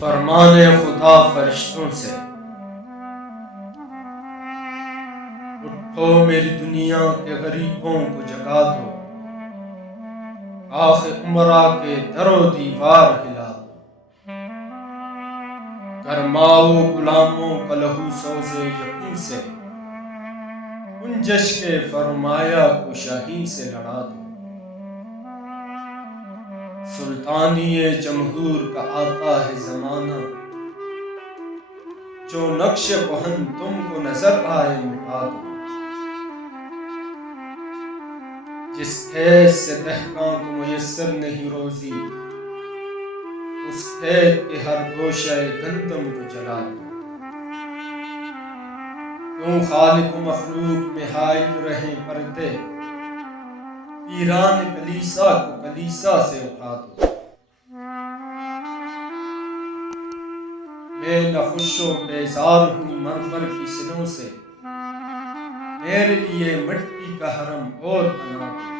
فرمان خدا فرشتوں سے، اٹھو میری دنیا کے غریبوں کو جگا دو، آخ عمرہ کے در و دیوار ہلا دو، گرماؤ غلاموں کا لہو سوز یقین سے، گنجش کے فرمایا کو شاہین سے لڑا دو، سلطانی جمہور کا آتا ہے زمانہ، جو نقش کہن تم کو نظر آئے مٹا دو، جس کھیت سے دہقاں کو میسر نہیں روزی، اس کھیت کے ہر گوشہ گندم کو جلا دو، کیوں خالق و مخلوق میں حائل رہیں پردے، پیران کلیسا کو کلیسا سے اٹھا دو، میں ناخوش و بیزار ہوں مرمر کی سنوں سے، میرے لیے مٹی کا حرم اور بنا دو،